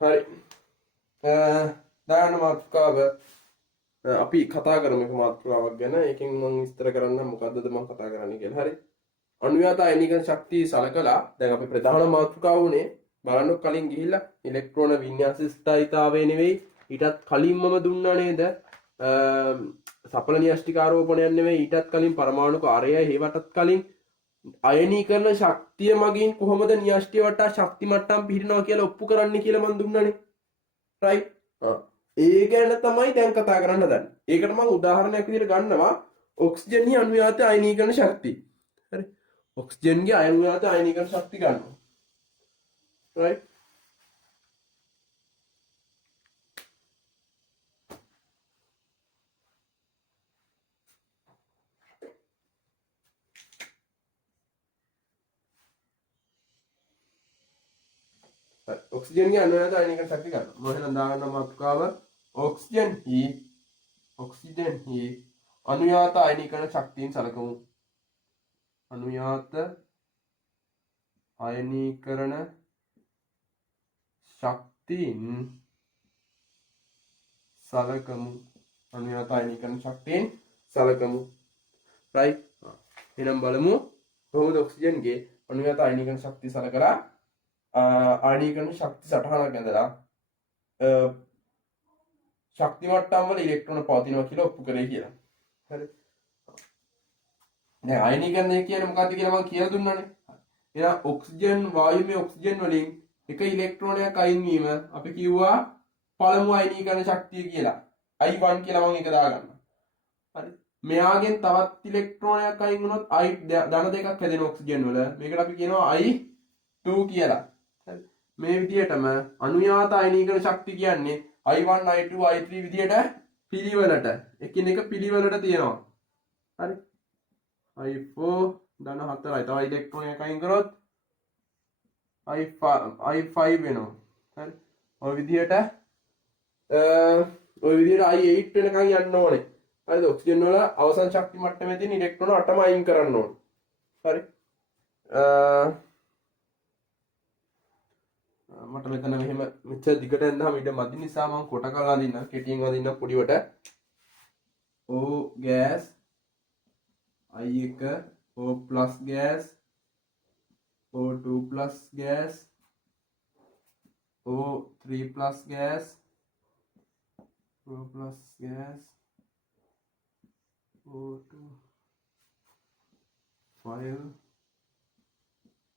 හරි. දාන මාතෘකාව අපි කතා කරමු එක මාතෘකාවක් ගැන. ඒකෙන් මම විස්තර කරන්නම් මොකද්දද මම කතා කරන්නේ කියලා. හරි. අනුයාත අයනීකරණ ශක්තිය සලකලා දැන් අපි ප්‍රධාන මාතෘකාව උනේ බලන්න කලින් ගිහිල්ලා ඉලෙක්ට්‍රෝන වින්‍යාස ස්ථායීතාවය නෙවෙයි ඊටත් කලින්මම දුන්නා නේද? සඵල න්‍යෂ්ටික ආරෝපණයක් නෙවෙයි ඊටත් කලින් පරමාණු කාර්යය හේවටත් කලින් අයනීකරණ ශක්තිය මගින් කොහොමද න්‍යෂ්ටිය වටා ශක්ති මට්ටම් පිහිටනවා කියලා ඔප්පු කරන්න කියලා මම දුන්නානේ. රයිට්. ඒ ගැන තමයි දැන් කතා කරන්න හදන්නේ. ඒකට මම උදාහරණයක් විදිහට ගන්නවා ඔක්සිජන් අණුයාත අයනීකරණ ශක්තිය. හරි. ඔක්සිජන්ගේ අයනීයාත අයනීකරණ ශක්තිය ගන්නවා. right ඔක්සිජන්ගේ අයනීයාත අයනීකරණ ශක්තිය ගන්නවා. මම එහෙනම් දාගන්න මාතෘකාව ඔක්සිජන් හි අණුයාත අයනීකරණ ශක්තියින් සලකමු. අණුයාත අයනීකරණ ශක්තියින් සලකමු. අණුයාත අයනීකරණ ශක්තියින් සලකමු. right එහෙනම් බලමු කොහොමද ඔක්සිජන්ගේ අණුයාත අයනීකරණ ශක්තිය සලකලා ආයනීකරණ ශක්ති සටහනක් ඇඳලා ශක්ති මට්ටම් වල ඉලෙක්ට්‍රෝන පවතිනවා කියලා ඔප්පු කරේ කියලා. හරි. දැන් අයනීකරණය කියන්නේ මොකක්ද කියලා මම කියලා දුන්නානේ. එහෙනම් ඔක්සිජන් වායුමය ඔක්සිජන් වලින් එක ඉලෙක්ට්‍රෝනයක් අයින් වීම අපි කිව්වා පළමු අයනීකරණ ශක්තිය කියලා. I1 කියලා මම ඒක දාගන්නවා. හරි. මෙයාගෙන් තවත් ඉලෙක්ට්‍රෝනයක් අයින් වුණොත් I ධන දෙකක් හැදෙන ඔක්සිජන් වල. මේකට අපි කියනවා I2 කියලා. හරි. මේ විදිහටම අණුයාත අයනීකරණ ශක්තිය කියන්නේ I1 I2 I3 විදිහට පිළිවෙලට එකිනෙක පිළිවෙලට තියෙනවා. හරි. I4 ධන 4යි. තව ඉලෙක්ට්‍රෝනයක් අයින් කරොත් I5 වෙනවා. හරි. ඔය විදිහට I8 වෙනකන් යන්න ඕනේ. හරිද? ඔක්සිජන් වල අවසන් ශක්ති මට්ටමේ තියෙන ඉලෙක්ට්‍රෝන 8ම අයින් කරන්න ඕනේ. හරි. මට මෙතන මෙහෙම මෙච්චර දිගට යනදාම ඉඩ මදි නිසා මම කොට කරලා අදින්න කෙටියෙන් අදින්න පොඩිවට O gas I1 O+ gas O2+ gas O3+ gas O+ gas O2 5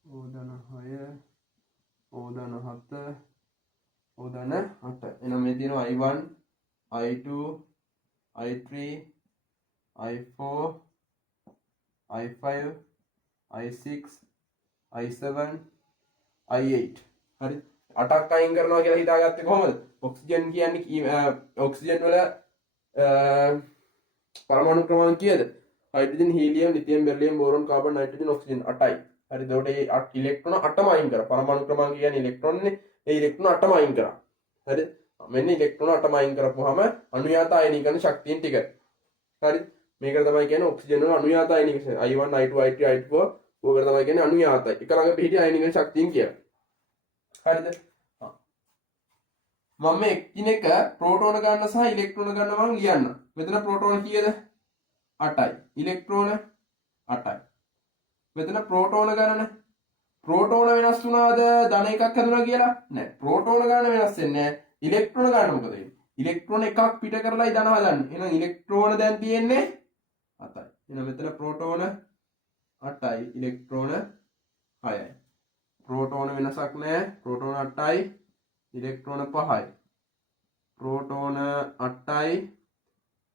O ධන 6 O ධන 7 O ධන 8 එහෙනම් මේ තියෙනවා I1 I2 I3 I4 I5 I6 I7 I8 හරි 8ක් අයින් කරනවා කියලා හිතාගත්තේ කොහොමද? ඔක්සිජන් කියන්නේ ඔක්සිජන් වල පරමාණු ක්‍රමාංක කීයද? Hydrogen helium lithium beryllium boron carbon nitrogen oxygen 8යි. හරි එතකොට මේ ඉලෙක්ට්‍රෝන 8ම අයින් කරා. පරමාණු ක්‍රමාංක කියන්නේ ඉලෙක්ට්‍රෝනනේ. ඒ ඉලෙක්ට්‍රෝන 8ම අයින් කරා. හරි. මෙන්න ඉලෙක්ට්‍රෝන 8ම අයින් කරපුවාම අණුයාත අයනීකරණ ශක්තියින් ටික. හරි. මේකට තමයි කියන්නේ ඔක්සිජන් වල අණුයාත අයනීකරණ. I1 I2 I3 I4 ඕකට තමයි කියන්නේ අණුයාතයි. එක ළඟ පිහිටි අයනීකරණ ශක්තියින් කියලා. හරිද? මම එක්කිනෙක ප්‍රෝටෝන ගන්න සහ ඉලෙක්ට්‍රෝන ගන්න මම ලියන්න. මෙතන ප්‍රෝටෝන කීයද? 8යි. ඉලෙක්ට්‍රෝන 8යි. මෙතන ප්‍රෝටෝන ගණන. ප්‍රෝටෝන වෙනස් වුණාද ධන එකක් හැදුණා කියලා? නෑ. ප්‍රෝටෝන ගණන වෙනස් වෙන්නේ නෑ. ඉලෙක්ට්‍රෝන ගණන මොකද වෙන්නේ? ඉලෙක්ට්‍රෝන එකක් පිට කරලායි ධන හදන්නේ. එහෙනම් ඉලෙක්ට්‍රෝන දැන් තියෙන්නේ 7යි. එහෙනම් මෙතන ප්‍රෝටෝන 8යි ඉලෙක්ට්‍රෝන 6යි. ප්‍රෝටෝන වෙනසක් නෑ. ප්‍රෝටෝන 8යි ඉලෙක්ට්‍රෝන 5යි. ප්‍රෝටෝන 8යි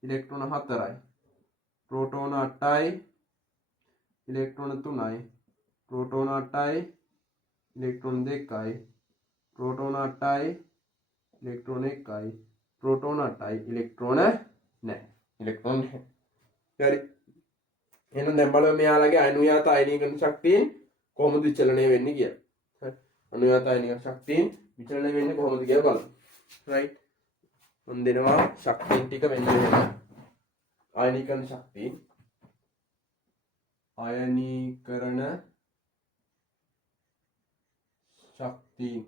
ඉලෙක්ට්‍රෝන 4යි. ප්‍රෝටෝන 8යි ඉලෙක්ට්‍රෝන 3යි. ප්‍රෝටෝන 8යි ඉලෙක්ට්‍රෝන 2යි. ප්‍රෝටෝන 8යි ඉලෙක්ට්‍රෝන 1යි. ප්‍රෝටෝන 8යි ඉලෙක්ට්‍රෝන නැහැ. ඉලෙක්ට්‍රෝන නැහැ. හරි. එහෙනම් දැන් බලමු මෙයාලගේ අණුයාත අයනීකරණ ශක්තියින් කොහොමද විචලනය වෙන්නේ කියලා. හරි. අණුයාත අයනීකරණ ශක්තියින් විචලනය වෙන්නේ කොහොමද කියලා බලමු. right. මම දෙනවා ශක්තියින් ටික වෙන්න එහෙම. අයනීකරණ ශක්තියින් අයනීකරණ ශක්තියින්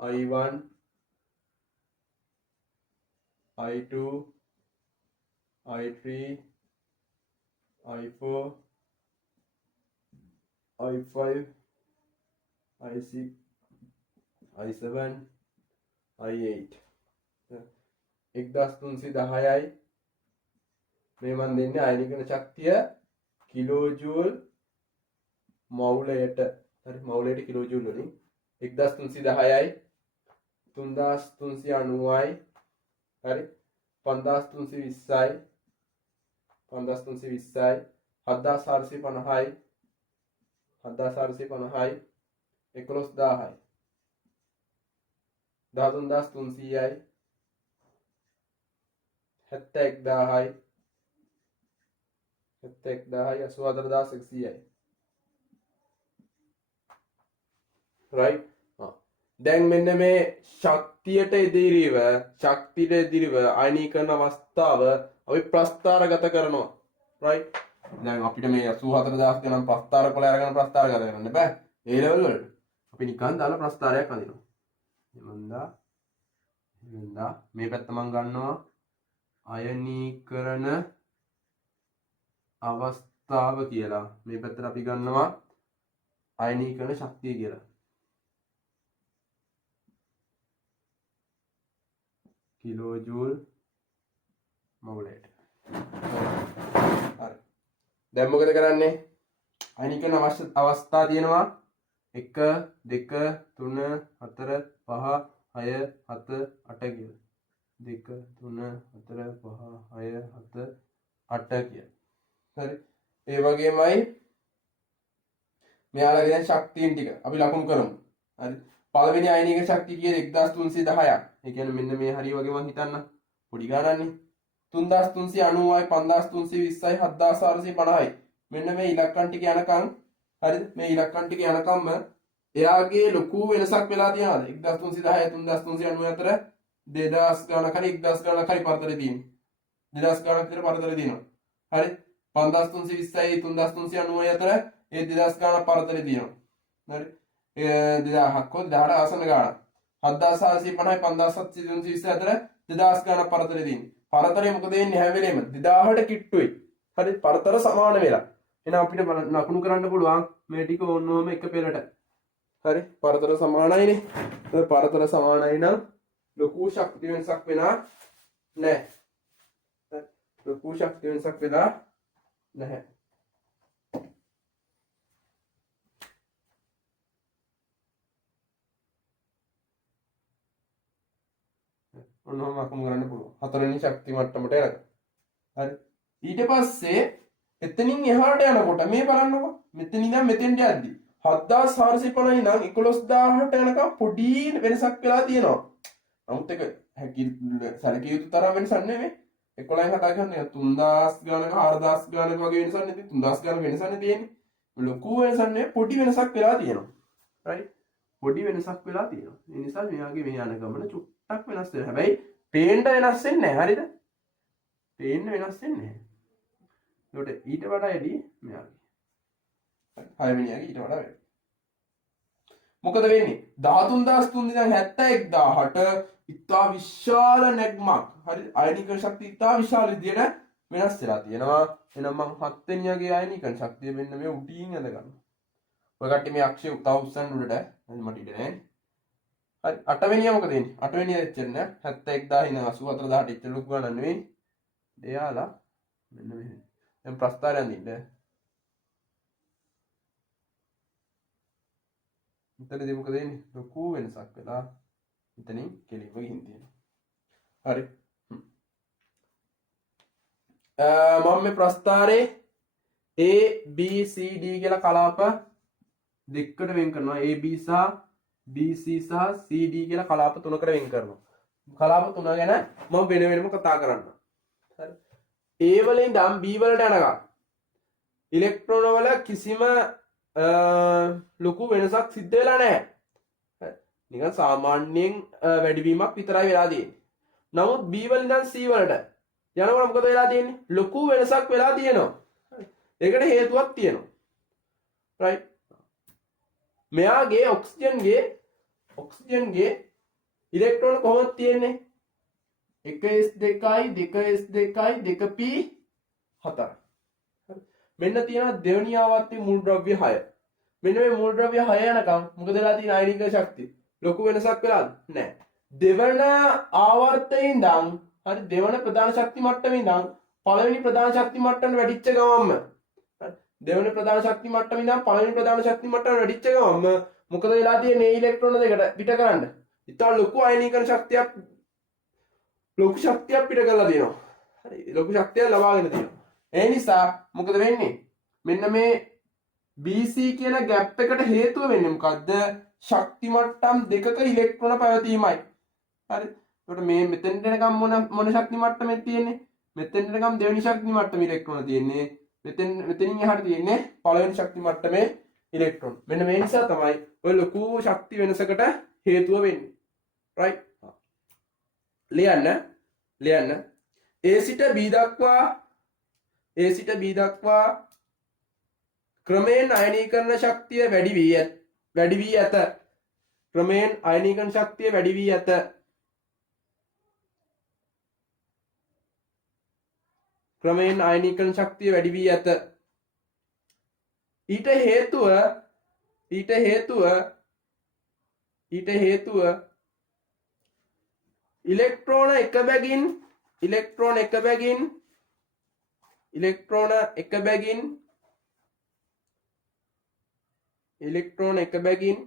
I1 I2 I3 I4 I5 I6 I7 I8 1310යි මේ මන් දෙන්නේ අයනිකන ශක්තිය කිලෝ ජූල් මවුලයට හරි මවුලයට කිලෝ ජූල් වලින් 1310යි 3390යි හරි 5320යි 5320යි 7450යි 7450යි 11000යි 13300යි 71000යි 71000යි 84100යි right දැන් මෙන්න මේ ශක්තියට ඉදිරිව අයනීකරණ අවස්ථාව අපි ප්‍රස්ථාරගත කරනවා right දැන් අපිට මේ 84000 ගණන් ප්‍රස්ථාර කොළ අරගෙන ප්‍රස්ථාරගත කරන්න බෑ ඒ ලෙවල් වලට අපි නිකන් දාලා ප්‍රස්ථාරයක් අඳිනවා එමන්දා මේ පැත්ත මම ගන්නවා අයනීකරණ අවස්ථාව කියලා මේ පැත්තට අපි ගන්නවා අයනීකරණ ශක්තිය කියලා කිලෝ ජූල් මවුලයට හරි දැන් මොකද කරන්නේ අයනීකරණ අවස්ථා තියෙනවා 1 2 3 4 5 6 7 8 කියලා 2 3 4 5 6 7 8 කියලා හරි ඒ වගේමයි මෙයාලගේ දැන් ශක්තියින් ටික අපි ලකුණු කරමු හරි පළවෙනි අයනික ශක්තිය කියන්නේ 1310ක් ඒ කියන්නේ මෙන්න මේ හරිය වගේ මම හිතන්න පොඩි ගානන්නේ 3390යි 5320යි 7450යි මෙන්න මේ ඉලක්කම් ටික යනකම් හරිද මේ ඉලක්කම් ටික යනකම්ම එයාගේ ලොකු වෙනසක් වෙලා තියෙනවද 1310 3390 අතර 2000 ගණනක් හරි 1000 ගණනක් හරි පරතරේ තියෙනවා 2000 ගණනක් විතර පරතරේ තියෙනවා හරි 5320යි 3390 අතර ඒ 2000 ගණනක් පරතරේ තියෙනවා හරි 2000ක් හොත් 18 ආසන ගාණක් 7450යි 5720 අතර 2000 ගණනක් පරතරේ තියෙනවා පරතරේ මොකද වෙන්නේ හැම වෙලේම 2000ට කිට්ටුයි හරි පරතර සමාන වෙලා එහෙනම් අපිට ලකුණු කරන්න පුළුවන් මේ ටික ඕනෝම එක පෙරට හරි පරතර සමානයිනේ පරතර සමානයි නම් ලොකු ශක්ති වෙනසක් වෙනා නැහැ ලොකු ශක්ති වෙනසක් වෙලා නැහැ ඔන්නෝම ලකුණු කරන්න පුළුවන් හතරවෙනි ශක්ති මට්ටමට යනකම් හරි ඊට පස්සේ එතනින් එහාට යනකොට මේ බලන්නකො මෙතන ඉඳන් මෙතෙන්ට යද්දි 7450 ඉඳන් 11000ට යනකම් පොඩි වෙනසක් වෙලා තියෙනවා. නමුත් ඒක සැලකිය යුතු තරම් වෙනසක් නෙමෙයි. 11න් හදා ගන්න 3000 ගානක 4000 ගානක වගේ වෙනසක් නෙමෙයි 3000 ගානක වෙනසක් නෙමෙයි. ලොකු වෙනසක් නෙමෙයි පොඩි වෙනසක් වෙලා තියෙනවා. right? පොඩි වෙනසක් වෙලා තියෙනවා. ඒ නිසා මෙයාගේ මේ යන ගමන චුට්ටක් වෙනස් වෙනවා. හැබැයි පේන්න වෙනස් වෙන්නේ නැහැ. හරිද? පේන්න වෙනස් වෙන්නේ නැහැ. ඒකට ඊට වඩා වැඩි මෙයාගේ. හයවෙනියගේ ඊට වඩා වැඩි. මොකද වෙන්නේ? 13370ට ඉතා විශාල නැග්මක්. හරි අයනිකරණ ශක්තිය ඉතා විශාල විදියට වෙනස් වෙලා තියෙනවා. එහෙනම් මම 7 වෙනියගේ අයනිකරණ ශක්තිය මෙන්න මේ උඩින් ඇඳ ගන්නවා. ඔය කට්ටිය මේ අක්ෂය තව උස්සන්න උඩට. මට ඉඩ නැහැ. හරි 8 වෙනිය මොකද වෙන්නේ? 8 වෙනිය එච්චර නෑ. 71000 ඉඳන් 84000ට එච්චර ලොකු ගණන් නෙවෙයි. එයාලා මෙන්න මෙහෙම. දැන් ප්‍රස්ථාරය අඳින්න. මෙතනදී මොකද වෙන්නේ? ලොකු වෙනසක් වෙලා මෙතනින් කෙලින්ම ගිහින් තියෙනවා. හරි. මම මේ ප්‍රස්ථාරේ A B C D කියලා කලාප දෙකකට වෙන් කරනවා. A B සහ B C සහ C D කියලා කලාප තුනකට වෙන් කරනවා. කලාප තුන ගැන මම වෙන වෙනම කතා කරන්නම්. හරි. A වලින් ඉඳන් B වලට යනකම් ඉලෙක්ට්‍රෝන වල කිසිම ලොකු වෙනසක් සිද්ධ වෙලා නැහැ. නිකන් සාමාන්‍යයෙන් වැඩිවීමක් විතරයි වෙලා තියෙන්නේ. නමුත් B වලින් ඉඳන් C වලට යනකොට මොකද වෙලා තියෙන්නේ? ලොකු වෙනසක් වෙලා තියෙනවා. ඒකට හේතුවක් තියෙනවා. right? මෙයාගේ ඔක්සිජන්ගේ ඔක්සිජන්ගේ ඉලෙක්ට්‍රෝන කොහොමද තියෙන්නේ? 1s2යි 2s2යි 2p4. මෙන්න තියෙනවා දෙවෙනි ආවර්තයේ මුල් ද්‍රව්‍ය 6. මෙන්න මේ මුල් ද්‍රව්‍ය 6 යනකම් මොකද වෙලා තියෙන අයනික ශක්තිය? ලොකු වෙනසක් වෙලාද? නැහැ. දෙවන ආවර්තයේ ඉඳන් හරි දෙවන ප්‍රධාන ශක්ති මට්ටමේ ඉඳන් පළවෙනි ප්‍රධාන ශක්ති මට්ටමට වැඩිච්ච ගමන්ම හරි දෙවන ප්‍රධාන ශක්ති මට්ටමේ ඉඳන් පළවෙනි ප්‍රධාන ශක්ති මට්ටමට වැඩිච්ච ගමන්ම මොකද වෙලා තියෙන්නේ? මේ ඉලෙක්ට්‍රෝන දෙකට පිට කරන්න. ඉතින් ලොකු අයනීකරණ ශක්තියක් ලොකු ශක්තියක් පිට කරලා තියෙනවා. හරි ලොකු ශක්තියක් ලබාගෙන තියෙනවා. ඒ නිසා මොකද වෙන්නේ? මෙන්න මේ BC කියන ગેප් එකට හේතුව වෙන්නේ මොකද්ද? ශක්ති මට්ටම් දෙකක ඉලෙක්ට්‍රෝන පැවතීමයි. හරි. එතකොට මේ මෙතෙන්ට එනකම් මොන ශක්ති මට්ටමේ තියෙන්නේ? මෙතෙන්ට එනකම් දෙවෙනි ශක්ති මට්ටමේ ඉලෙක්ට්‍රෝන තියෙන්නේ. මෙතනින් එහාට තියෙන්නේ පළවෙනි ශක්ති මට්ටමේ ඉලෙක්ට්‍රෝන. මෙන්න මේ නිසා තමයි ඔය ලොකු ශක්ති වෙනසකට හේතුව වෙන්නේ. right? ලියන්න A සිට B දක්වා ක්‍රමයෙන් අයනීකරණ ශක්තිය වැඩි වී ඇත. ක්‍රමයෙන් අයනීකරණ ශක්තිය වැඩි වී ඇත. ක්‍රමයෙන් අයනීකරණ ශක්තිය වැඩි වී ඇත. ඊට හේතුව ඉලෙක්ට්‍රෝන එක බැගින්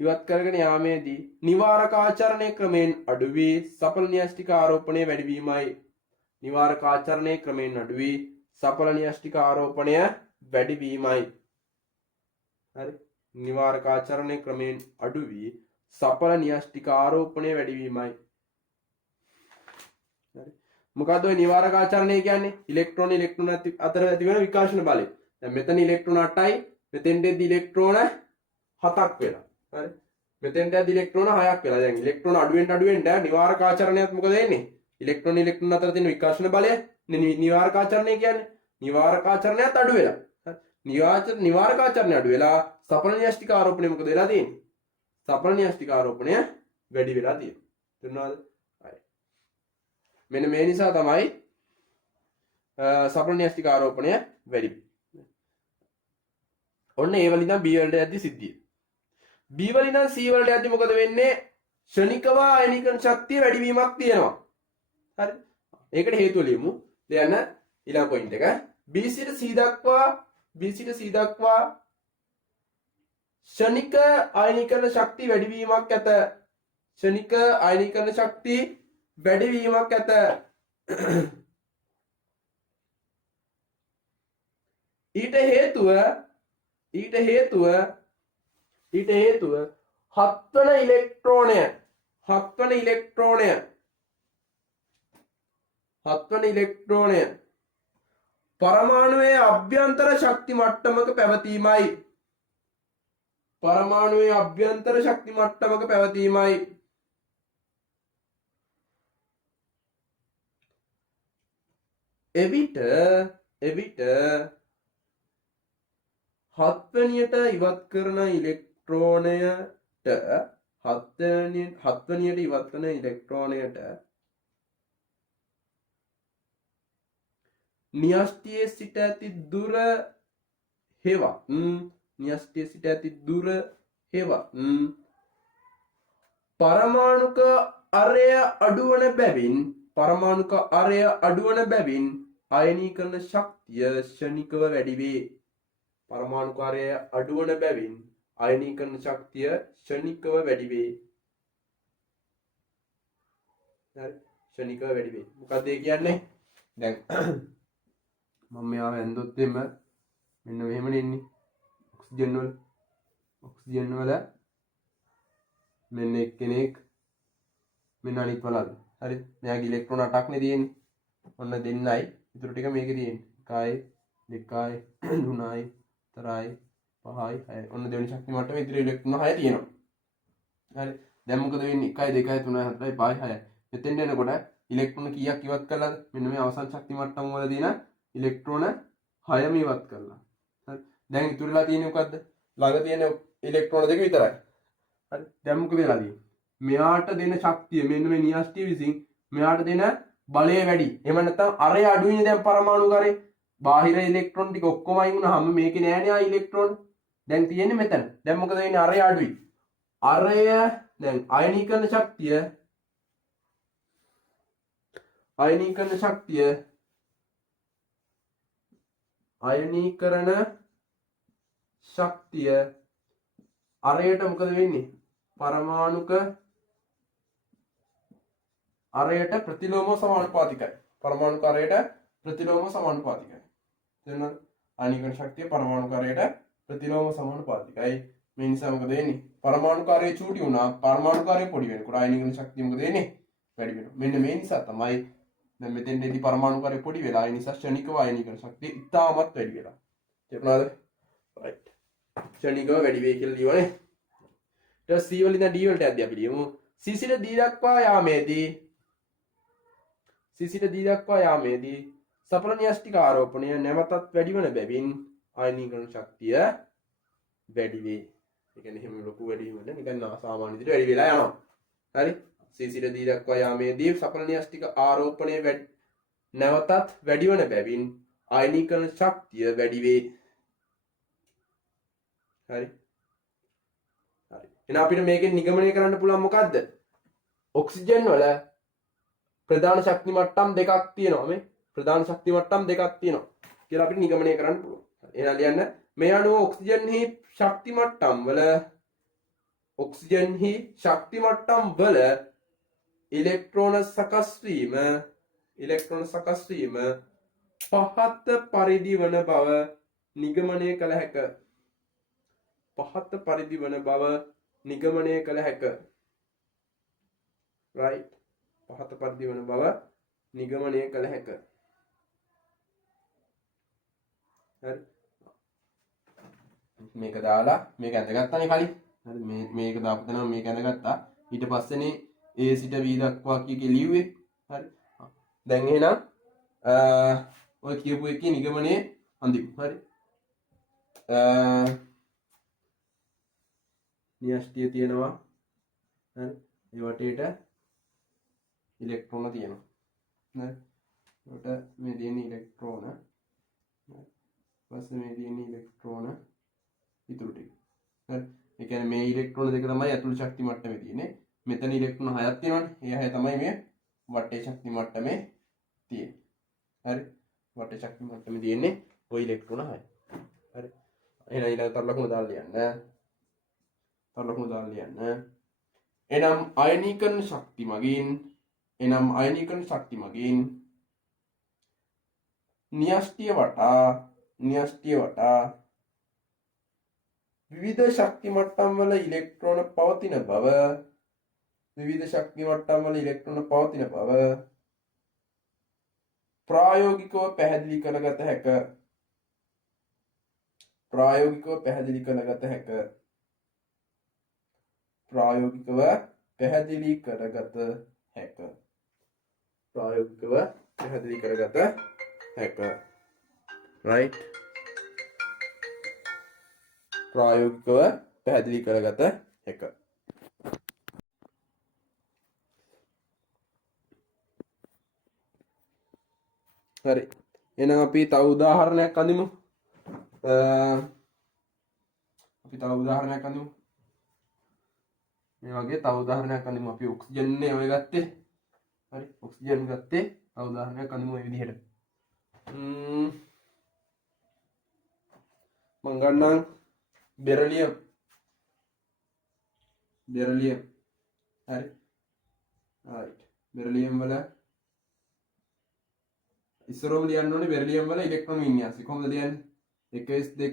ඉවත් කරගෙන යාමේදී නිවාරක ආචරණය ක්‍රමයෙන් අඩු වී සඵල න්‍යෂ්ටික ආරෝපණය වැඩි වීමයි. නිවාරක ආචරණය ක්‍රමයෙන් අඩු වී සඵල න්‍යෂ්ටික ආරෝපණය වැඩි වීමයි. හරි. නිවාරක ආචරණය ක්‍රමයෙන් අඩු වී සඵල න්‍යෂ්ටික ආරෝපණය වැඩි වීමයි. හරි. මොකද්ද ඔය නිවාරක ආචරණය කියන්නේ? ඉලෙක්ට්‍රෝන අතර ඇති වෙන විකර්ෂණ බලය. දැන් මෙතන ඉලෙක්ට්‍රෝන 8යි, මෙතෙන්දෙදි ඉලෙක්ට්‍රෝන 7ක් වෙලා. හරි. මෙතෙන්දෙදි ඉලෙක්ට්‍රෝන 6ක් වෙලා. දැන් ඉලෙක්ට්‍රෝන අඩු වෙන්න නිවාරක ආචරණයත් මොකද වෙන්නේ? ඉලෙක්ට්‍රෝන අතර තියෙන විකර්ෂණ බලය නිවාරක ආචරණය කියන්නේ. නිවාරක ආචරණයත් අඩු වෙලා. නිවාරක ආචරණය අඩු වෙලා සඵල න්‍යෂ්ටික ආරෝපණය මොකද වෙලා තියෙන්නේ? සඵල න්‍යෂ්ටික ආරෝපණය වැඩි වෙලා තියෙනවා. තේරුණාද? හරි. මෙන්න මේ නිසා තමයි සඵල න්‍යෂ්ටික ආරෝපණය වැඩි. ඔන්න A වලින් ඉඳන් B වලට යද්දි සිද්ධිය. B වලින් ඉඳන් C වලට යද්දි මොකද වෙන්නේ? ෂණිකව අයනීකරණ ශක්තිය වැඩි වීමක් තියෙනවා. හරි. ඒකට හේතුව ලියමු. දැන් ඊළඟ පොයින්ට් එක B සිට C දක්වා ෂණික අයනීකරණ ශක්තිය වැඩි වීමක් ඇත. ෂණික අයනීකරණ ශක්තිය වැඩි වීමක් ඇත. ඊට හේතුව හත්වන ඉලෙක්ට්‍රෝනය පරමාණුවේ අභ්‍යන්තර ශක්ති මට්ටමක පැවතීමයි. එවිට හත්වනියට ඉවත් කරන ඉලෙක්ට්‍රෝනයට න්‍යෂ්ටියේ සිට ඇති දුර හෙවත් පරමාණුක අරය අඩුවන බැවින් අයනීකරණ ශක්තිය ෂණිකව වැඩි වේ. පරමාණුක අරය අඩුවන බැවින් අයනීකරණ ශක්තිය ෂණිකව වැඩි වේ. හරි. ෂණිකව වැඩි වේ. මොකක්ද ඒ කියන්නේ? දැන් මම මෙයාව ඇන්දොත් එම මෙන්න මෙහෙමනේ ඉන්නේ. ඔක්සිජන් වල මෙන්න එක්කෙනෙක් මෙන්න අනිත් වලද. හරි. මෙයාගේ ඉලෙක්ට්‍රෝන 8ක් නේ තියෙන්නේ. ඔන්න දෙන්නයි. ඉතුරු ටික මේකේ තියෙන්නේ. 1යි 2යි 3යි 4යි 5යි 6යි. ඔන්න දෙවෙනි ශක්ති මට්ටමේ ඉතුරු ඉලෙක්ට්‍රෝන 6 තියෙනවා. හරි. දැන් මොකද වෙන්නේ? 1යි 2යි 3යි 4යි 5යි 6යි. මෙතෙන්ට එනකොට ඉලෙක්ට්‍රෝන කීයක් ඉවත් කළාද? මෙන්න මේ අවසන් ශක්ති මට්ටම වල තියෙන ඉලෙක්ට්‍රෝන 6ම ඉවත් කරලා. හරි. දැන් ඉතුරුලා තියෙන්නේ මොකද්ද? ළඟ තියෙන ඉලෙක්ට්‍රෝන දෙක විතරයි. හරි. දැන් මොකද වෙලා තියෙන්නේ? මෙයාට දෙන ශක්තිය මෙන්න මේ නියස්ටිය විසින් මෙයාට දෙන බලය වැඩි. එහෙම නැත්නම් අරය අඩුයිනේ දැන් පරමාණු කරේ. බාහිර ඉලෙක්ට්‍රෝන ටික ඔක්කොම අයින් වුණාම මේකේ නෑනේ ආ ඉලෙක්ට්‍රෝන. දැන් තියෙන්නේ මෙතන. දැන් මොකද වෙන්නේ? අරය අඩුයි. අරය දැන් අයනීකරණ ශක්තිය අයනීකරණ ශක්තිය අරයට මොකද වෙන්නේ? පරමාණුක අරයට ප්‍රතිලෝම සමානුපාතිකයි. පරමාණුක අරයට ප්‍රතිලෝම සමානුපාතිකයි. තේරුණාද? අයනීකරණ ශක්තිය පරමාණුක අරයට ප්‍රතිලෝම සමානුපාතිකයි. මේ නිසා මොකද වෙන්නේ? පරමාණු කාර්යය චූටි වුණා පරමාණු කාර්යය පොඩි වෙනකොට අයනීකරණ ශක්තිය මොකද වෙන්නේ? වැඩි වෙනවා. මෙන්න මේ නිසා තමයි දැන් මෙතෙන්දී පරමාණු කාර්යය පොඩි වෙලා ඒ නිසා ක්ෂණිකව අයනීකරණ ශක්තිය ඉතාමත් වැඩි වෙලා. තේරුණාද? රයිට්. ක්ෂණිකව වැඩි වෙයි කියලා ලියවනේ. ඊට C වලින් දැන් D වලට යද්දී අපි ලියමු. C සිට D දක්වා යාමේදී සඵල න්‍යෂ්ටික ආරෝපණය නැවතත් වැඩි වන බැවින් අයනීකරණ ශක්තිය වැඩි වේ. ඒ කියන්නේ එහෙම ලොකු වැඩිවීමද නිකන් සාමාන්‍ය විදිහට වැඩි වෙලා යනවා. හරි? C සිට D දක්වා යාමේදී සඵල න්‍යෂ්ටික ආරෝපණය නැවතත් වැඩි වන බැවින් අයනීකරණ ශක්තිය වැඩි වේ. හරි? හරි. එහෙනම් අපිට මේකෙන් නිගමනය කරන්න පුළුවන් මොකද්ද? ඔක්සිජන් වල ප්‍රධාන ශක්ති මට්ටම් දෙකක් තියෙනවා මේ. ප්‍රධාන ශක්ති මට්ටම් දෙකක් තියෙනවා කියලා අපිට නිගමනය කරන්න පුළුවන්. එහෙනම් ලියන්න මේ අණුව ඔක්සිජන්හි ශක්ති මට්ටම් වල ඉලෙක්ට්‍රෝන සකස් වීම පහත පරිදි වන බව නිගමනය කළ හැක. right? පහත පරිදි වන බව නිගමනය කළ හැක. හරි. මේක දාලා මේක ඇඳගත්තානේ කලින්. හරි මේක දාපු තැනම මේක ඇඳගත්තා. ඊට පස්සේනේ A සිට B දක්වා කිය ලිව්වේ. හරි. දැන් එහෙනම් ඔය කියපු එකේ නිගමනයේ අඳිමු. හරි. න්‍යෂ්ටිය තියෙනවා. හරි. ඒ වටේට ඉලෙක්ට්‍රෝන තියෙනවා. හරි. ඒකට මේ දෙන ඉලෙක්ට්‍රෝන පස්සේ මේ තියෙන ඉලෙක්ට්‍රෝන ඉතුරු ටික. හරි. ඒ කියන්නේ මේ ඉලෙක්ට්‍රෝන දෙක තමයි ඇතුළු ශක්ති මට්ටමේ තියෙන්නේ. මෙතන ඉලෙක්ට්‍රෝන 6ක් තියෙනවනේ. ඒ 6 තමයි මේ වටේ ශක්ති මට්ටමේ තියෙන්නේ. හරි. වටේ ශක්ති මට්ටමේ තියෙන්නේ ওই ඉලෙක්ට්‍රෝන 6. හරි. එහෙනම් ඊළඟ තර ලකුණු දාලා ලියන්න. එනම් අයනීකරණ ශක්ති මගින් න්‍යෂ්ටිය වටා විවිධ ශක්ති මට්ටම් වල ඉලෙක්ට්‍රෝන පවතින බව ප්‍රායෝගිකව පැහැදිලි කරගත හැක. right? ප්‍රායෝගිකව පැහැදිලි කරගත හැක. හරි. එහෙනම් අපි තව උදාහරණයක් අඳිමු. මේ වගේ තව උදාහරණයක් අඳිමු. අපි ඔක්සිජන් නේ ඔය ගත්තේ. හරි. ඔක්සිජන් ගත්තේ. තව උදාහරණයක් අඳිමු මේ විදිහට. මම ගන්නම් බෙරිලියම්. හරි. right. බෙරිලියම් වල ඉස්සරෝම ලියන්න ඕනේ බෙරිලියම් වල ඉලෙක්ට්‍රෝන වින්‍යාසය. කොහොමද ලියන්නේ? 1s2යි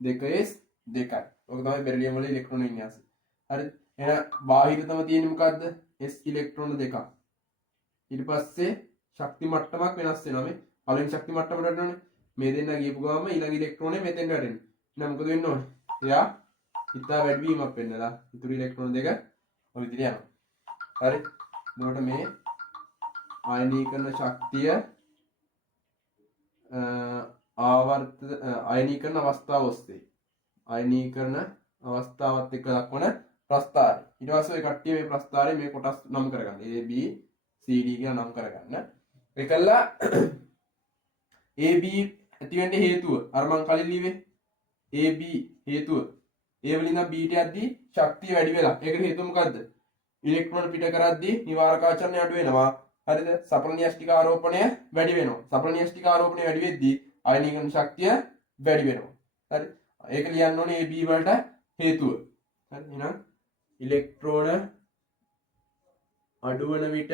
2s2යි. ඔක තමයි බෙරිලියම් වල ඉලෙක්ට්‍රෝන වින්‍යාසය. හරි. එහෙනම් බාහිරතම තියෙන්නේ මොකද්ද? s ඉලෙක්ට්‍රෝන දෙකක්. ඊට පස්සේ ශක්ති මට්ටමක් වෙනස් වෙනවා මේ. පළවෙනි ශක්ති මට්ටමට වඩනවානේ. මේ දෙන්න ගියපු ගාම ඊළඟ ඉලෙක්ට්‍රෝනේ මෙතෙන් වැටෙනවා. එහෙනම් මොකද වෙන්න ඕනේ? එයා ඉතා වැඩිවීමක් වෙන්නලා ඉතුරු ඉලෙක්ට්‍රෝන දෙක ඔය විදිහට යනවා. හරි. එතකොට මේ ආයනීකරණ ශක්තිය ආවර්ත අයනීකරණ අවස්ථාව ඔස්සේ අයනීකරණ අවස්ථාවත් එක්ක දක්වන ප්‍රස්ථාරය. ඊට පස්සේ ඔය කට්ටිය මේ ප්‍රස්ථාරය මේ කොටස් නම් කරගන්න. A B C D කියලා නම් කරගන්න. ඒකලා A B ඇති වෙන්න හේතුව අර මං කලින් ලිව්වේ A B හේතුව A වලින් නම් B ට යද්දී ශක්තිය වැඩි වෙලා. ඒකට හේතුව මොකද්ද? ඉලෙක්ට්‍රෝන පිට කරද්දී නිවාරකාචරණය අඩු වෙනවා. හරිද? සඵල න්‍යෂ්ටික ආරෝපණය වැඩි වෙනවා. සඵල න්‍යෂ්ටික ආරෝපණය වැඩි වෙද්දී අයනීකරණ ශක්තිය වැඩි වෙනවා. හරි? ඒක ලියන්න ඕනේ AB වලට හේතුව. හරි? එහෙනම් ඉලෙක්ට්‍රෝන අඩු වෙන විට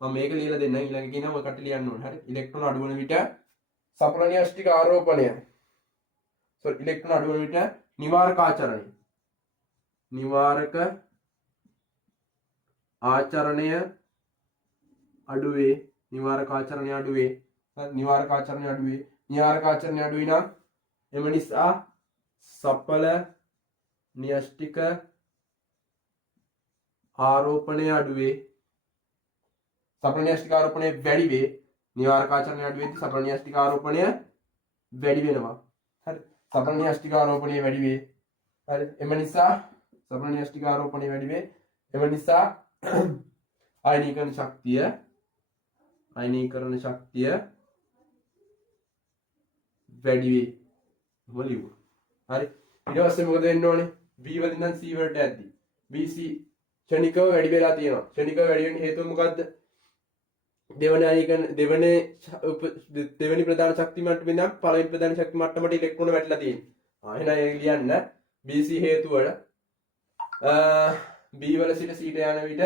මම මේක ලියලා දෙන්නම්. ඊළඟ කියනවා ඔය කට ලියන්න ඕනේ. හරි? ඉලෙක්ට්‍රෝන අඩු වෙන විට සඵල න්‍යෂ්ටික ආරෝපණය ඉලෙක්ට්‍රෝන අඩු වෙන විට නිවාරක ආචරණය අඩුවේ. නිවාරක ආචරණය අඩුවේ නම් එම නිසා සඵල න්‍යෂ්ටික ආරෝපණය අඩුවේ. සඵල න්‍යෂ්ටික ආරෝපණය වැඩි වේ. නිවාරක ආචරණය අඩු වෙද්දී සඵල න්‍යෂ්ටික ආරෝපණය වැඩි වෙනවා. හරි? සඵල න්‍යෂ්ටික ආරෝපණය වැඩි වේ. හරි? එම නිසා සඵල න්‍යෂ්ටික ආරෝපණය වැඩි වේ. එම නිසා අයනීකරණ ශක්තිය වැඩි වේ. මොලිව්. හරි? ඊට පස්සේ මොකද වෙන්න ඕනේ? B වලින් නම් C වලට යද්දී BC ක්ෂණිකව වැඩි වෙලා තියෙනවා. ක්ෂණිකව වැඩි වෙන්න හේතුව මොකද්ද? දෙවෙනි ප්‍රධාන ශක්ති මට්ටමේ ඉඳන් පළවෙනි ප්‍රධාන ශක්ති මට්ටමට ඉලෙක්ට්‍රෝන වැටිලා තියෙනවා. එහෙනම් ඒක ලියන්න BC හේතුව වල B වල සිට C ට යන විට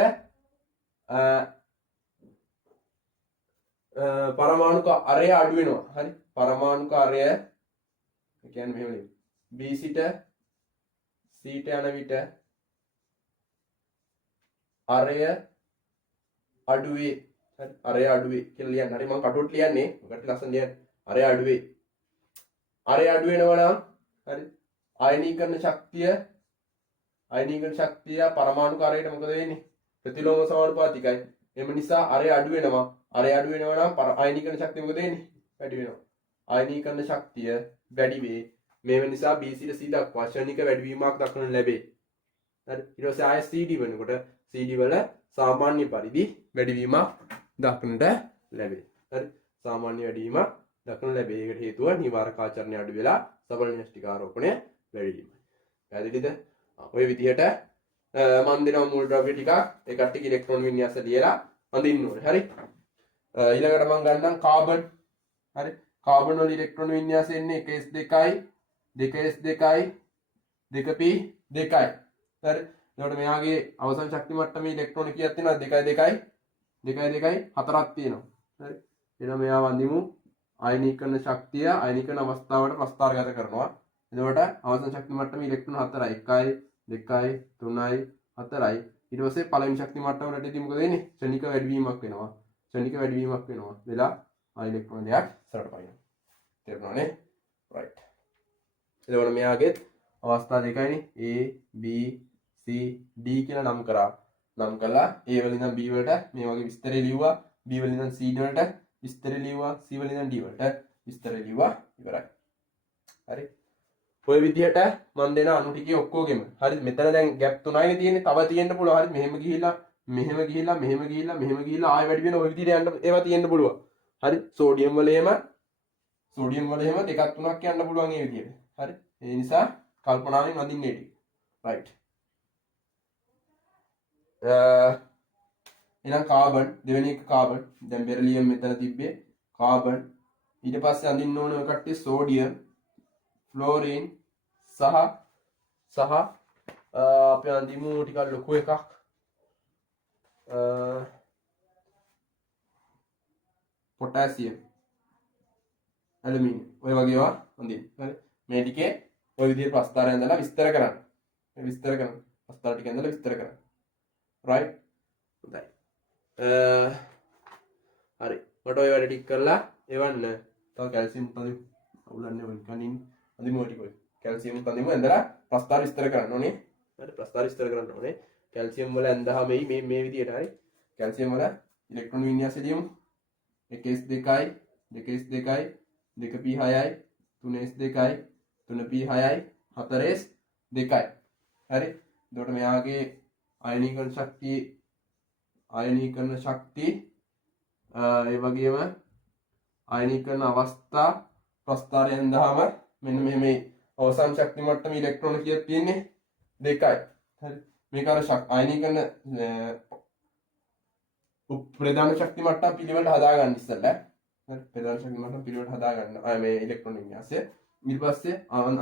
පරමාණුක අරය අඩු වෙනවා. හරි? පරමාණුක අරය කියන්නේ මෙහෙම නෙමෙයි. B සිට C ට යන විට අරය අඩුවේ. හරි? අරය අඩුවේ කියලා ලියන්න. හරි? මම කටුවට ලියන්නේ. ඔකට ලස්සන ලියන්න. අරය අඩුවේ. අරය අඩු වෙනවා නම් හරි? අයනීකරණ ශක්තිය පරමාණුක අරයට මොකද වෙන්නේ? ප්‍රතිලෝම සමානුපාතිකයි. එම නිසා අරය අඩු වෙනවා. අරය අඩු වෙනවා නම් අයනීකරණ ශක්තිය මොකද වෙන්නේ? වැඩි වෙනවා. අයනීකරණ ශක්තිය වැඩි වේ. මේ නිසා B සිට C දක්වා ක්ෂණික වැඩිවීමක් දක්වනු ලැබේ. හරි? ඊට පස්සේ ආය CD වෙනකොට CD වල සාමාන්‍ය පරිදි වැඩිවීමක් දක්වන්නට ලැබේ. හරි? සාමාන්‍ය වැඩිවීමක් දක්වනු ලැබේ. ඒකට හේතුව නිවාරක ආචරණය අඩු වෙලා සඵල න්‍යෂ්ටික ආරෝපණය වැඩි වීමයි. පැහැදිලිද? ඔය විදිහට මම දෙනවා මූලද්‍රව්‍ය ටිකක්. ඒ කට්ටිය ඉලෙක්ට්‍රෝන වින්‍යාස ලියලා අඳින්න ඕනේ. හරි? ඊළඟට මම ගන්නම් කාබන්. හරි? කාබන් වල ඉලෙක්ට්‍රෝන වින්‍යාසය එන්නේ 1s2යි 2s2යි 2p2යි. හරි? එතකොට මෙයාගේ අවසන් ශක්ති මට්ටමේ ඉලෙක්ට්‍රෝන කීයක් තියෙනවද? 2යි 4ක් තියෙනවා. හරි? එහෙනම් මෙයා වඳිමු අයනීකරණ ශක්තිය අයනීකරණ අවස්ථාවට ප්‍රස්ථාරගත කරනවා. එතකොට අවසන් ශක්ති මට්ටමේ ඉලෙක්ට්‍රෝන 4යි 1යි 2යි 3යි 4යි. ඊට පස්සේ පළවෙනි ශක්ති මට්ටමටදී මොකද වෙන්නේ? ක්ෂණික වැඩිවීමක් වෙනවා. වෙලා ඉලෙක්ට්‍රෝන දෙයක් ඉස්සරහට පයින්නවා. තේරුණානේ? රයිට්. එතකොට මෙයාගේ අවස්ථා දෙකයිනේ A B C D කියලා නම් කළා. A වලින් ඉඳන් B වලට මේ වගේ විස්තරය ලිව්වා. B වලින් ඉඳන් C වලට විස්තරය ලිව්වා. C වලින් ඉඳන් D වලට විස්තරය ලිව්වා. ඉවරයි. හරි? ඔය විදිහට මම දෙන අණු ටිකේ ඔක්කොගෙම. හරි? මෙතන දැන් ગેප් 3යිනේ තියෙන්නේ. තව තියෙන්න පුළුවන්. හරි? මෙහෙම ගිහිලා ආයෙ වැඩි වෙන ඔය විදිහට යන්න ඒවා තියෙන්න පුළුවන්. හරි? සෝඩියම් වල එහෙම දෙකක් තුනක් යන්න පුළුවන් මේ විදිහට. හරි? ඒ නිසා කල්පනාවෙන් අඳින්නේ ටික. රයිට්. එහෙනම් කාබන් දෙවෙනි එක කාබන්. දැන් බෙරිලියම් මෙතන තිබ්බේ කාබන්. ඊට පස්සේ අඳින්න ඕනේ ඔය කට්ටිය සෝඩියම්, ෆ්ලෝරින් සහ අපි අඳිමු ටිකක් ලොකු එකක්. පොටෑසියම්, ඇලුමිනියම් ඔය වගේ ඒවා අඳින්න. හරි? මේ ටිකේ ඔය විදිහට ප්‍රස්ථාරය ඇඳලා විස්තර කරන්න. ප්‍රස්ථාර ටික ඇඳලා විස්තර කරන්න. right? හොඳයි. හරි. මට ඔය වැඩ ටික කරලා එවන්න. තව කැල්සියම් තදින් අවුලන්නේ ඔය කනින් අඳිමු ටික ඔය. කැල්සියම් තදින්ම ඇඳලා ප්‍රස්ථාර විස්තර කරන්න ඕනේ. හරි? ප්‍රස්ථාර විස්තර කරන්න ඕනේ. කැල්සියම් වල ඇඳහම මේ විදිහට හරි. කැල්සියම් වල ඉලෙක්ට්‍රෝන වින්‍යාසය ලියමු. 1s2යි 2s2යි 2p6යි 3s2යි 3p6යි 4s2යි. හරි. එතකොට මෙයාගේ අයනීකරණ ශක්තිය ඒ වගේම අයනීකරණ අවස්ථා ප්‍රස්ථාරයෙන් දාම මෙන්න මේ අවසාන ශක්ති මට්ටම ඉලෙක්ට්‍රෝන කීයක් තියෙන්නේ 2යි. හරි. මේක අර අයනීකරණ ප්‍රධාන ශක්ති මට්ටම් පිළිවෙලට හදාගන්න ඉස්සෙල්ලා. හරි. ප්‍රධාන ශක්ති මට්ටම් පිළිවෙලට හදාගන්න. මේ ඉලෙක්ට්‍රෝන වින්‍යාසය. ඊට පස්සේ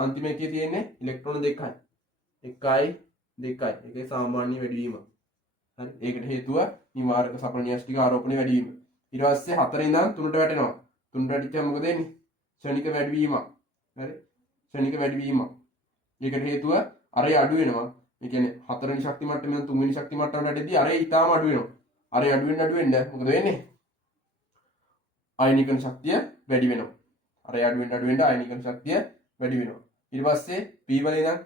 අන්තිම එකේ තියෙන්නේ ඉලෙක්ට්‍රෝන 2යි. 1යි 2යි. ඒකේ සාමාන්‍ය වැඩිවීම. හරි. ඒකට හේතුව නිවාරක සපල න්‍යෂ්ටික ආරෝපණය වැඩිවීම. ඊට පස්සේ 4 ඉඳන් 3ට වැටෙනවා. 3ට වැටිච්චාම මොකද වෙන්නේ? ක්ෂණික වැඩිවීමක්. හරි. ක්ෂණික වැඩිවීමක්. ඒකට හේතුව අරේ අඩු වෙනවා. ඒ කියන්නේ 4 වෙනි ශක්ති මට්ටමෙන් 3 වෙනි ශක්ති මට්ටමට වැටෙද්දී අරේ ඊටාම අඩු වෙනවා. අරේ අඩු වෙන්න මොකද වෙන්නේ? අයනීකරණ ශක්තිය වැඩි වෙනවා. අරේ අඩු වෙන්න අයනීකරණ ශක්තිය වැඩි වෙනවා. ඊට පස්සේ p වල ඉඳන්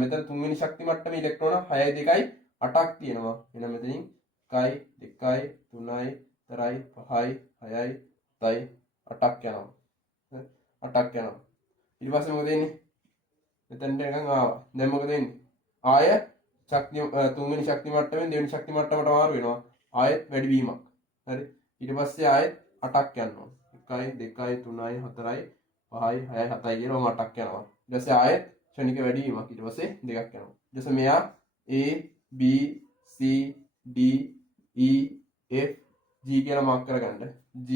මෙතන 3 වෙනි ශක්ති මට්ටමේ ඉලෙක්ට්‍රෝන 6යි 2යි 8ක් තියෙනවා. එහෙනම් මෙතනින් 1යි 2යි 3යි 4යි 5යි 6යි 7යි 8ක් යනවා. 8ක් යනවා. ඊට පස්සේ මොකද වෙන්නේ? මෙතනට නිකන් ආවා. දැන් මොකද වෙන්නේ? ආය ශක්තිය 3 වෙනි ශක්ති මට්ටමෙන් 2 වෙනි ශක්ති මට්ටමට මාරු වෙනවා. ආයෙත් වැඩිවීමක්. හරි. ඊට පස්සේ ආයෙත් 8ක් යනවා. 1යි 2යි 3යි 4යි 5යි 6යි 7යි කියලා 8ක් යනවා. ඊට පස්සේ ආයෙත් ක්ෂණික වැඩිවීමක්. ඊට පස්සේ 2ක් යනවා. ඊට පස්සේ මෙයා A B C D E F G කියලා මාක් කරගන්න. G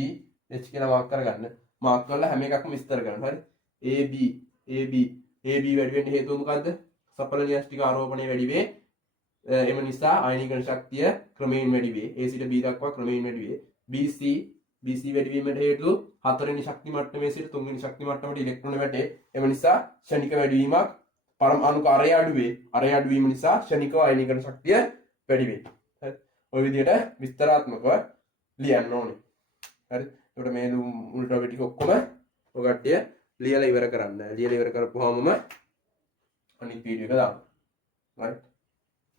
H කියලා මාක් කරගන්න. මාක් කරලා හැම එකක්ම විස්තර කරන්න. හරි. AB වැඩි වෙන්න හේතුව මොකද්ද? සපල න්‍යෂ්ටික ආරෝපණය වැඩි වේ. එම නිසා අයනීකරණ ශක්තිය ක්‍රමයෙන් වැඩි වේ. A සිට B දක්වා ක්‍රමයෙන් වැඩි වේ. BC වැඩි වීමට හේතුව 4 වෙනි ශක්ති මට්ටමේ සිට 3 වෙනි ශක්ති මට්ටමට ඉලෙක්ට්‍රෝන වැටේ. එම නිසා ක්ෂණික වැඩිවීමක් පරමාණුක අරය අඩු වේ. අරය අඩු වීම නිසා ක්ෂණිකව අයනීකරණ ශක්තිය වැඩි වේ. හරි. ඔය විදිහට විස්තරාත්මකව ලියන්න ඕනේ. හරි. එතකොට මේ මුල් ටොපික් ටික ඔක්කොම ඔය කට්ටිය ලියලා ඉවර කරන්න. ලියලා ඉවර කරපුවාමම අනිත් වීඩියෝ එක දාන්න. හරි.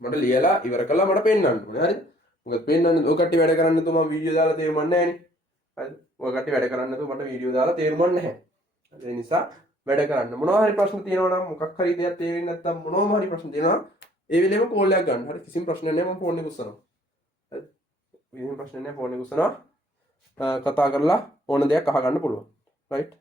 මට ලියලා ඉවර කළා මට පෙන්නන්න ඕනේ. හරි. මොකද පෙන්නන්න ඔය කට්ටිය වැඩ කරන්න නැතුව මම වීඩියෝ දාලා තේරුම්න්නේ නැහැ නේ. හරි. ඔය කට්ටිය වැඩ කරන්න නැතුව මට වීඩියෝ දාලා තේරුම්න්නේ නැහැ. ඒ නිසා වැඩ කරන්න. මොනවා හරි ප්‍රශ්න තියෙනවා නම් මොකක් හරි දෙයක් තේරෙන්නේ නැත්නම් මොනවම හරි ප්‍රශ්න තියෙනවා ඒ වෙලෙම කෝල් එකක් ගන්න. හරි. කිසිම ප්‍රශ්නයක් නැහැ මම ෆෝන් එක උස්සනවා. හරි. කිසිම ප්‍රශ්නයක් නැහැ ෆෝන් එක උස්සනවා. කතා කරලා ඕන දෙයක් අහගන්න පුළුවන්. රයිට්.